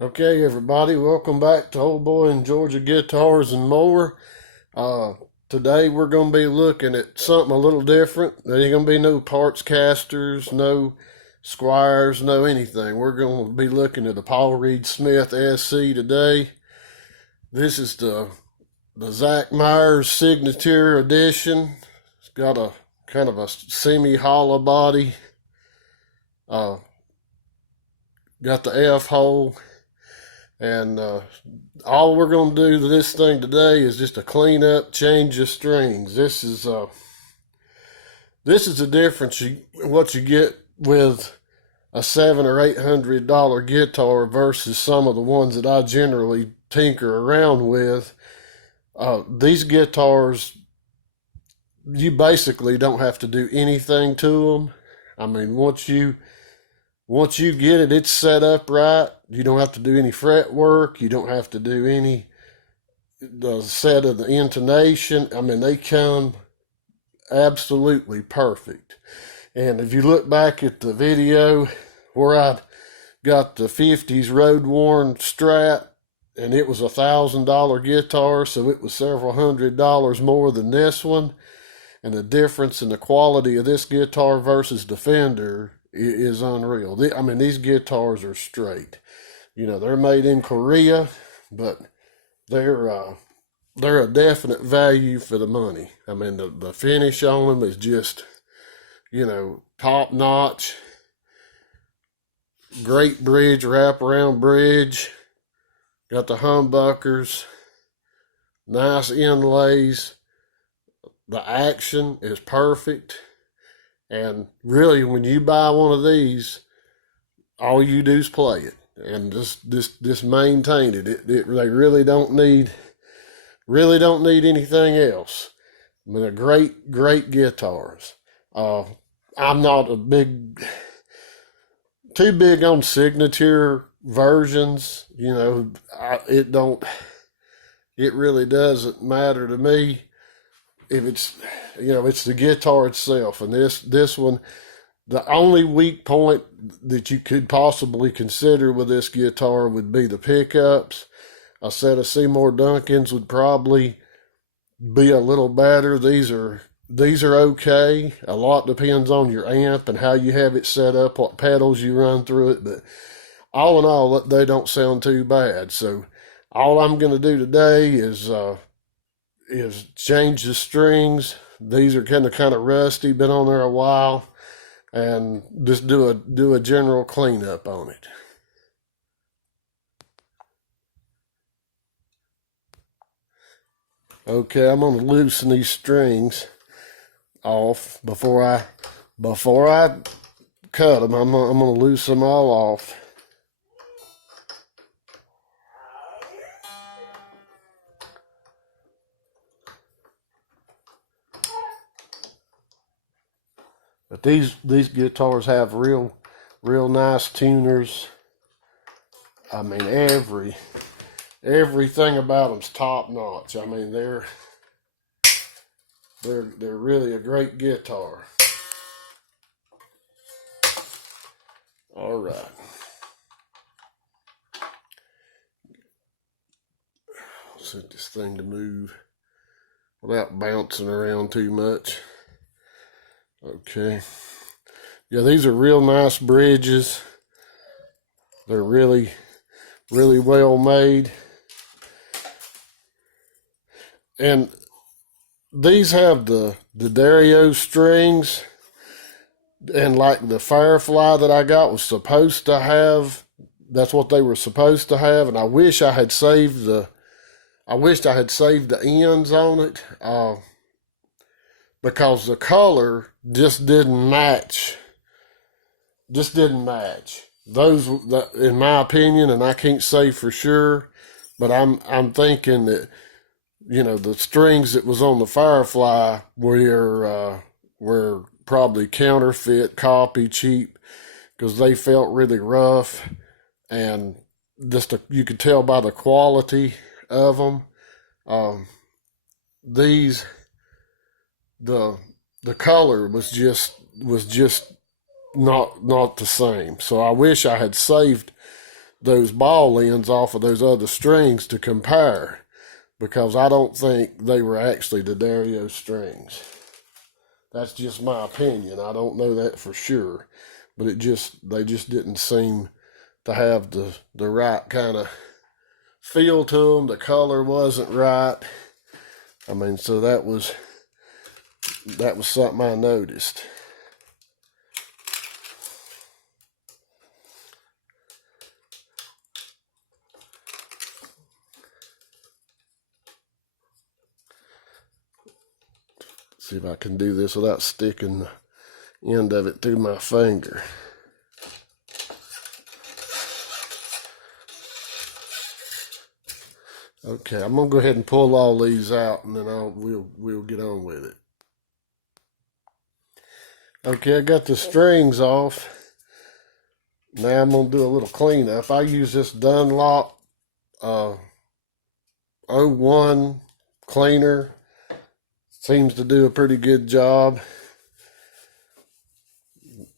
Okay, everybody, welcome back to Old Boy and Georgia Guitars and More. Uh, Today we're going to be looking at something a little different. There ain't going to be no parts casters, no squires, no anything. We're going to be looking at the Paul Reed Smith SE today. This is the Zach Myers Signature Edition. It's got a kind of a semi-hollow body. Got the F hole. And all we're going to do to this thing today is just a clean up, change the strings. This is the difference what you get with a $700 or $800 guitar versus some of the ones that I generally tinker around with. These guitars, you basically don't have to do anything to them. I mean, once you get it, it's set up right. You don't have to do any fret work. You don't have to do the set of the intonation. I mean, they come absolutely perfect. And if you look back at the video where I got the 50s road worn Strat, and it was $1,000 guitar, so it was several $100s more than this one. And the difference in the quality of this guitar versus the Fender is unreal. I mean, these guitars are straight. You know, they're made in Korea, but they're a definite value for the money. I mean, the finish on them is just, top notch. Great bridge, wraparound bridge. Got the humbuckers. Nice inlays. The action is perfect. And really, when you buy one of these, all you do is play it and just maintain it. They really don't need anything else. I mean, they're great guitars. I'm not too big on signature versions. It really doesn't matter to me if it's the guitar itself. And this one, the only weak point that you could possibly consider with this guitar would be the pickups. A set of Seymour Duncans would probably be a little better. These are okay. A lot depends on your amp and how you have it set up, what pedals you run through it. But all in all, they don't sound too bad. So all I'm going to do today is change the strings. These are kind of rusty, been on there a while, and just do a general cleanup on it. Okay, I'm gonna loosen these strings off before I cut them. I'm gonna loosen them all off. But these guitars have real nice tuners. I mean, everything about them's top notch. I mean, they're really a great guitar. All right. Set this thing to move without bouncing around too much. Okay. Yeah, these are real nice bridges. They're really well made. And these have the Dario strings, and like the Firefly that I got was supposed to have, that's what they were supposed to have. And I wish I had saved the ends on it, because the color just didn't match. Those, in my opinion, and I can't say for sure, but I'm thinking that, the strings that was on the Firefly were probably counterfeit, copy, cheap, because they felt really rough, and you could tell by the quality of them. These, the color was just not the same. So I wish I had saved those ball ends off of those other strings to compare, because I don't think they were actually D'Addario strings. That's just my opinion. I don't know that for sure, but they just didn't seem to have the right kind of feel to them. The color wasn't right. I mean, so that was something I noticed. See if I can do this without sticking the end of it through my finger. Okay, I'm gonna go ahead and pull all these out, and then we'll get on with it. Okay, I got the strings off. Now I'm gonna do a little cleanup. I use this Dunlop 01 cleaner. Seems to do a pretty good job.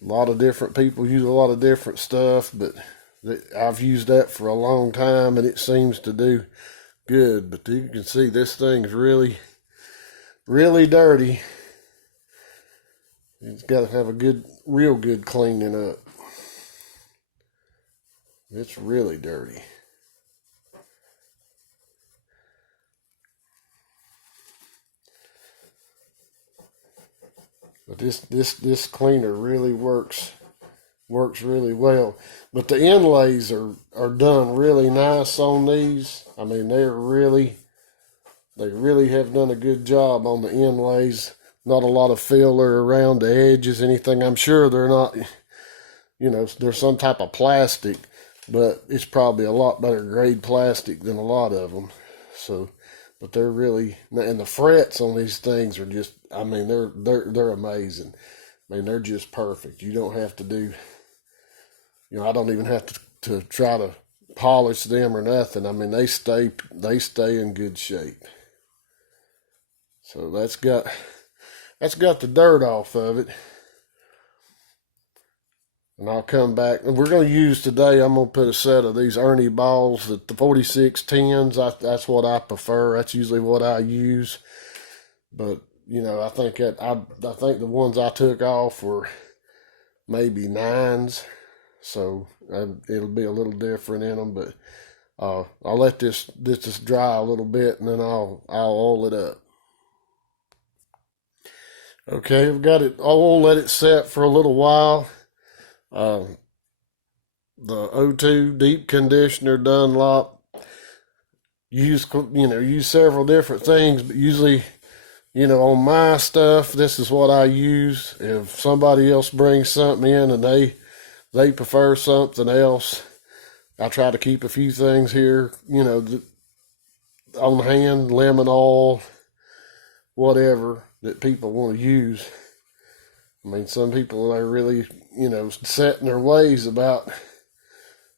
A lot of different people use a lot of different stuff, but I've used that for a long time, and it seems to do good. But you can see this thing's really, really dirty. It's got to have a real good cleaning up. It's really dirty. But this cleaner really works really well. But the inlays are done really nice on these. I mean, they really have done a good job on the inlays. Not a lot of filler around the edges, anything. I'm sure they're not, there's some type of plastic, but it's probably a lot better grade plastic than a lot of them. So, but they're really, and the frets on these things are just, I mean, they're amazing. I mean, they're just perfect. You don't have to do, I don't even have to try to polish them or nothing. I mean, they stay in good shape. So that's got the dirt off of it. And I'll come back. And we're going to use today, I'm going to put a set of these Ernie balls, the 4610s. That's what I prefer. That's usually what I use. But, I think the ones I took off were maybe 9s. So it'll be a little different in them. But I'll let this dry a little bit, and then I'll oil it up. Okay, I've got it. I'll let it set for a little while. The O2 deep conditioner Dunlop. Use several different things, but usually, on my stuff, this is what I use. If somebody else brings something in and they prefer something else, I try to keep a few things here, on hand, lemon oil, whatever that people want to use. I mean, some people are really, set in their ways about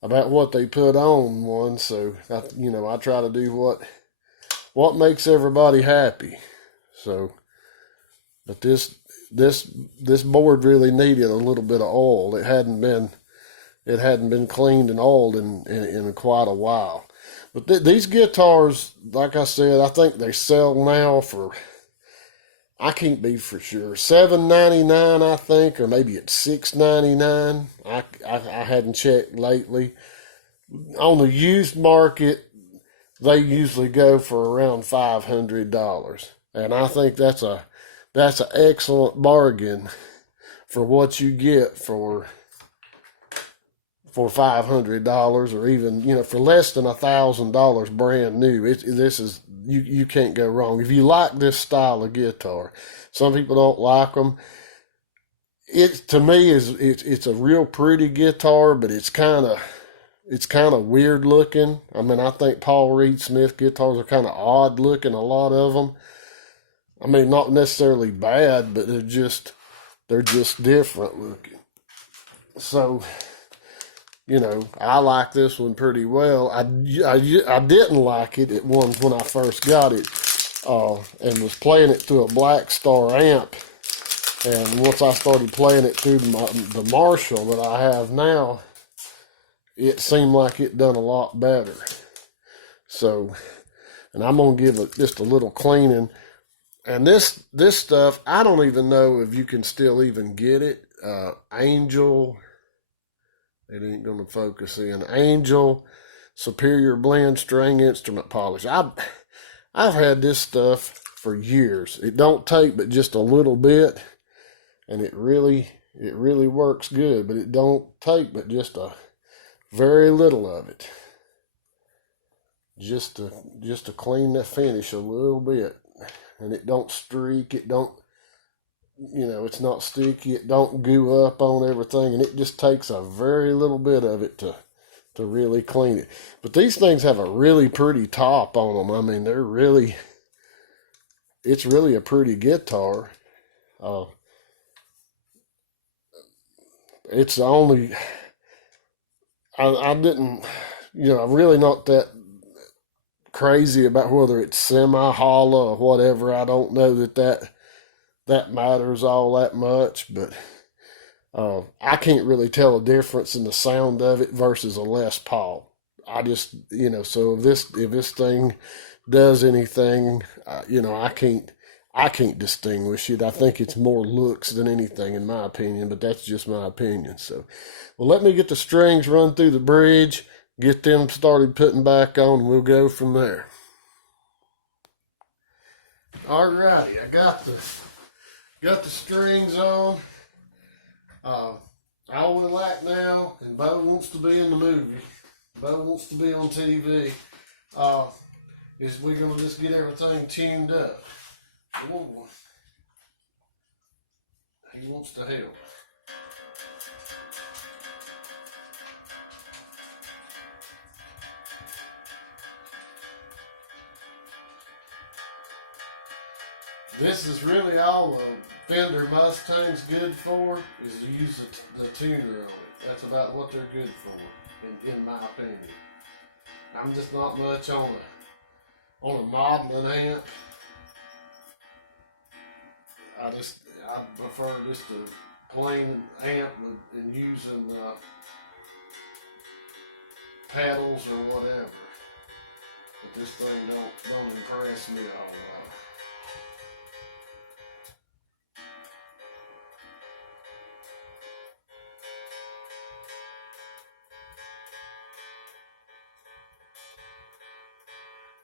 what they put on one. So, I try to do what makes everybody happy. So, but this board really needed a little bit of oil. It hadn't been cleaned and oiled in quite a while. But these guitars, like I said, I think they sell now for, I can't be for sure, $7.99 I think, or maybe it's $6.99. I hadn't checked lately. On the used market, they usually go for around $500, and I think that's an excellent bargain for what you get for $500, or even for less than $1,000 brand new. You can't go wrong if you like this style of guitar. Some people don't like them. To me it's a real pretty guitar, but it's kind of weird looking. I mean, I think Paul Reed Smith guitars are kind of odd looking, a lot of them. I mean, not necessarily bad, but they're just different looking. So, I like this one pretty well. I didn't like it when I first got it, and was playing it through a Black Star amp. And once I started playing it through the Marshall that I have now, it seemed like it done a lot better. So, and I'm gonna give it just a little cleaning. And this stuff, I don't even know if you can still even get it. Angel, it ain't gonna focus in. Angel Superior Blend String Instrument Polish. I've had this stuff for years. It don't take but just a little bit, and it really works good. But it don't take but just a very little of it, just to clean the finish a little bit, and it don't streak. It don't, it's not sticky. It don't goo up on everything, and it just takes a very little bit of it to really clean it. But these things have a really pretty top on them. I mean, it's really a pretty guitar. It's only, I didn't, I'm really not that crazy about whether it's semi-hollow or whatever. I don't know that matters all that much, but I can't really tell a difference in the sound of it versus a Les Paul. I just, so if this thing does anything, I can't distinguish it. I think it's more looks than anything, in my opinion, but that's just my opinion. So, well, let me get the strings run through the bridge, get them started putting back on, and we'll go from there. Alrighty, I got the strings on. All we like now, and Bo wants to be in the movie, Bo wants to be on TV, is we're going to just get everything tuned up. Whoa. He wants to help. This is really all a Fender Mustang's good for, is to use the tuner on it. That's about what they're good for, in my opinion. I'm just not much on a modeling amp. I prefer just a plain amp and using pedals or whatever. But this thing don't impress me all right.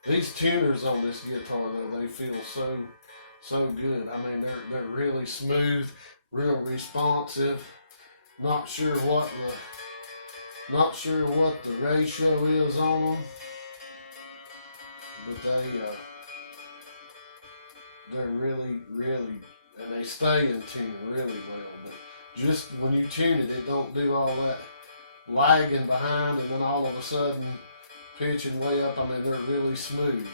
These tuners on this guitar, though, they feel so good. I mean, they're really smooth, real responsive. Not sure what the ratio is on them, but they're really, and they stay in tune really well. But just when you tune it, it don't do all that lagging behind, and then all of a sudden pitching way up. I mean, they're really smooth.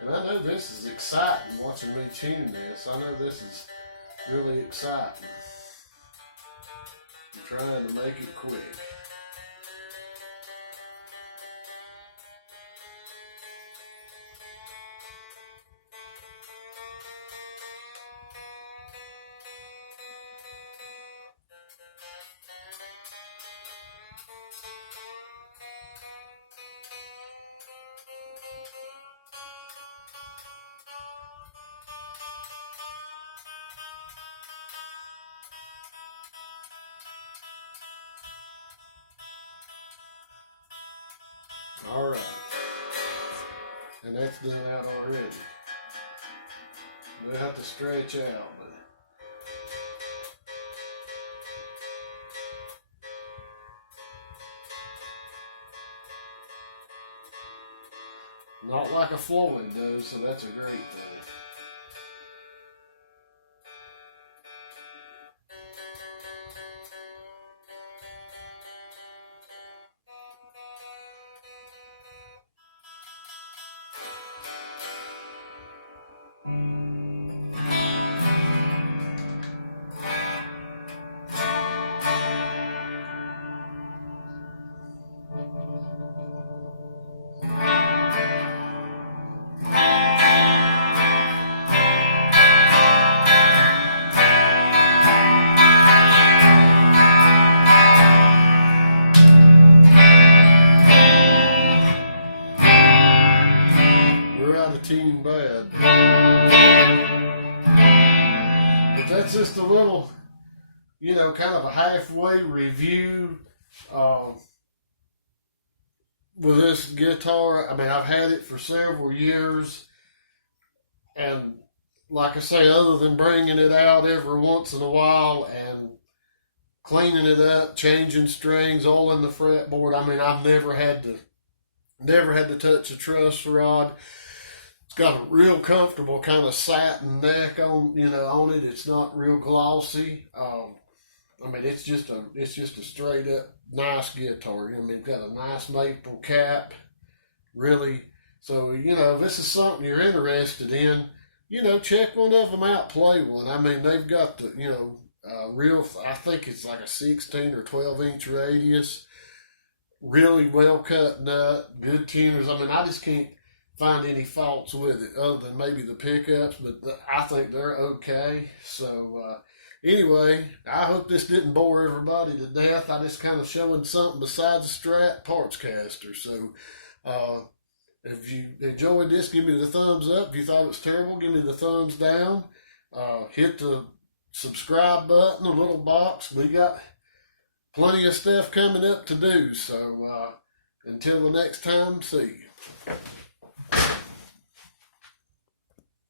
And I know this is exciting, watching me tune this. I know this is really exciting. I'm trying to make it quick. Alright, and that's done out already. We'll have to stretch out, but not like a Floyd though, so that's a great thing. tune bad. But that's just a little, you know, kind of a halfway review with this guitar. I mean, I've had it for several years, and like I say, other than bringing it out every once in a while and cleaning it up, changing strings, oiling the fretboard, I mean, I've never had to touch a truss rod. It's got a real comfortable kind of satin neck on, you know, on it. It's not real glossy. I mean, it's just a straight up nice guitar. I mean, it's got a nice maple cap, really. So, you know, if this is something you're interested in, you know, check one of them out, play one. I mean, they've got the, you know, real, I think it's like a 16 or 12-inch radius, really well cut nut, good tuners. I mean, I just can't find any faults with it other than maybe the pickups, but I think they're okay. So, anyway, I hope this didn't bore everybody to death. I just kind of showing something besides a Strat parts caster. So, if you enjoyed this, give me the thumbs up. If you thought it was terrible, give me the thumbs down. Hit the subscribe button, the little box. We got plenty of stuff coming up to do. So, until the next time, see you.